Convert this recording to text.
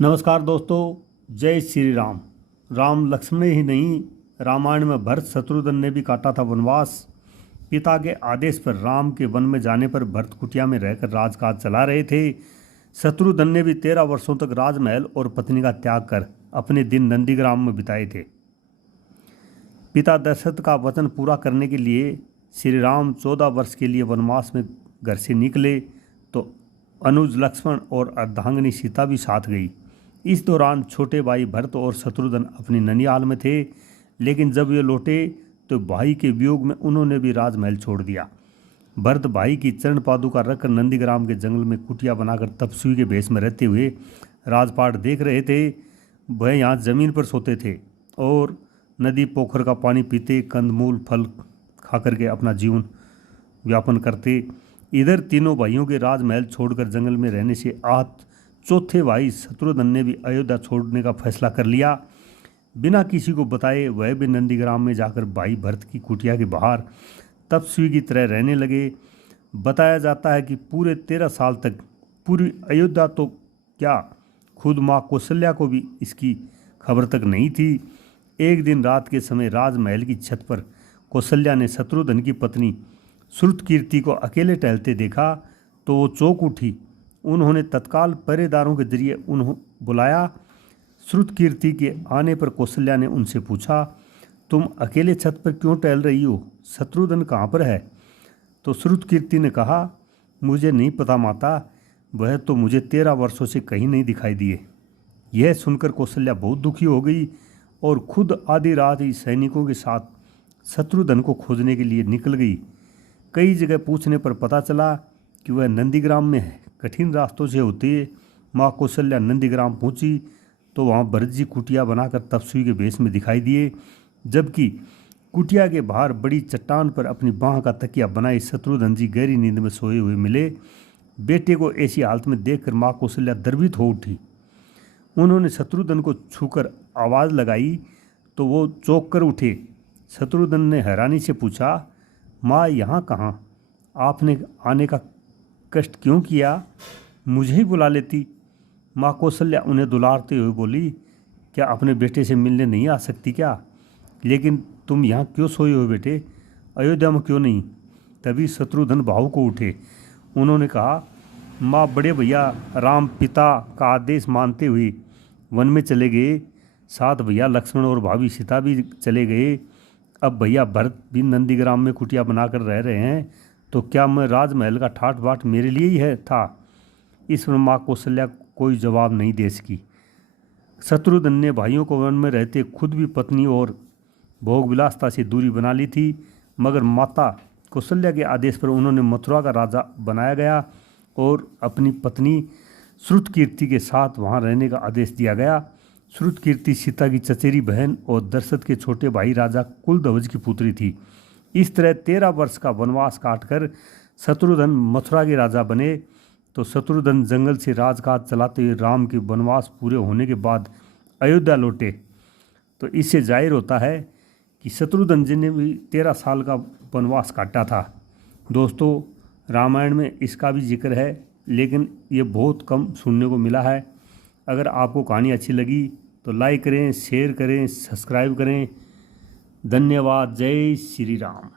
नमस्कार दोस्तों, जय श्री राम। राम लक्ष्मण ही नहीं, रामायण में भरत शत्रुघ्न ने भी काटा था वनवास। पिता के आदेश पर राम के वन में जाने पर भरत कुटिया में रहकर राजकाज चला रहे थे। शत्रुघ्न ने भी 13 वर्षों तक राजमहल और पत्नी का त्याग कर अपने दिन नंदीग्राम में बिताए थे। पिता दशरथ का वचन पूरा करने के लिए श्री राम 14 वर्ष के लिए वनवास में घर से निकले तो अनुज लक्ष्मण और अर्धांगिनी सीता भी साथ गई। इस दौरान छोटे भाई भरत और शत्रुघ्न अपनी ननिहाल में थे, लेकिन जब ये लौटे तो भाई के वियोग में उन्होंने भी राजमहल छोड़ दिया। भरत भाई की चरण पादुका रखकर नंदीग्राम के जंगल में कुटिया बनाकर तपस्वी के भेष में रहते हुए राजपाट देख रहे थे। वह यहाँ जमीन पर सोते थे और नदी पोखर का पानी पीते, कंदमूल फल खा करके अपना जीवन व्यापन करते। इधर तीनों भाइयों के राजमहल छोड़कर जंगल में रहने से आहत चौथे भाई शत्रुघ्न ने भी अयोध्या छोड़ने का फैसला कर लिया। बिना किसी को बताए वह भी नंदीग्राम में जाकर भाई भरत की कुटिया के बाहर तपस्वी की तरह रहने लगे। बताया जाता है कि पूरे 13 साल तक पूरी अयोध्या तो क्या, खुद माँ कौशल्या को भी इसकी खबर तक नहीं थी। एक दिन रात के समय राजमहल की छत पर कौशल्या ने शत्रुघ्न की पत्नी श्रुतकीर्ति को अकेले टहलते देखा तो वो चौंक उठी। उन्होंने तत्काल पहरेदारों के जरिए उन्हें बुलाया। श्रुतकीर्ति के आने पर कौशल्या ने उनसे पूछा, तुम अकेले छत पर क्यों टहल रही हो? शत्रुघ्न कहाँ पर है? तो श्रुतकीर्ति ने कहा, मुझे नहीं पता माता, वह तो मुझे 13 वर्षों से कहीं नहीं दिखाई दिए। यह सुनकर कौशल्या बहुत दुखी हो गई और खुद आधी रात ही सैनिकों के साथ शत्रुघ्न को खोजने के लिए निकल गई। कई जगह पूछने पर पता चला कि वह नंदीग्राम में है। कठिन रास्तों से होते माँ कौशल्या नंदीग्राम पहुंची तो वहाँ भरत जी कुटिया बनाकर तपस्वी के भेष में दिखाई दिए, जबकि कुटिया के बाहर बड़ी चट्टान पर अपनी बाँह का तकिया बनाए शत्रुघ्न जी गहरी नींद में सोए हुए मिले। बेटे को ऐसी हालत में देखकर माँ कौशल्या द्रवित हो उठी। उन्होंने शत्रुघ्न को छूकर आवाज़ लगाई तो वो चौंक कर उठे। शत्रुघ्न ने हैरानी से पूछा, माँ यहाँ कहाँ? आपने आने का कष्ट क्यों किया? मुझे ही बुला लेती। माँ कौशल्या उन्हें दुलारते हुए बोली, क्या अपने बेटे से मिलने नहीं आ सकती क्या? लेकिन तुम यहाँ क्यों सोए हो बेटे? अयोध्या में क्यों नहीं? तभी शत्रुघ्न भावुक को उठे। उन्होंने कहा, माँ, बड़े भैया राम पिता का आदेश मानते हुए वन में चले गए, साथ भैया लक्ष्मण और भाभी सीता भी चले गए। अब भैया भरत भी नंदीग्राम में कुटिया बनाकर रह रहे हैं, तो क्या मैं राजमहल का ठाट बाट मेरे लिए ही है था? इस पर माँ कौशल्या कोई जवाब नहीं दे सकी। शत्रुघ्न ने भाइयों को वन में रहते खुद भी पत्नी और भोग विलासता से दूरी बना ली थी, मगर माता कौशल्या के आदेश पर उन्होंने मथुरा का राजा बनाया गया और अपनी पत्नी श्रुतकीर्ति के साथ वहाँ रहने का आदेश दिया गया। श्रुतकीर्ति सीता की चचेरी बहन और दशरथ के छोटे भाई राजा कुलध्वज की पुत्री थी। इस तरह 13 वर्ष का वनवास काटकर शत्रुघ्न मथुरा के राजा बने। तो शत्रुघ्न जंगल से राजकाज चलाते हुए राम के वनवास पूरे होने के बाद अयोध्या लौटे। तो इससे जाहिर होता है कि शत्रुघ्न जी ने भी 13 साल का वनवास काटा था। दोस्तों, रामायण में इसका भी जिक्र है, लेकिन ये बहुत कम सुनने को मिला है। अगर आपको कहानी अच्छी लगी तो लाइक करें, शेयर करें, सब्सक्राइब करें। धन्यवाद। जय श्री राम।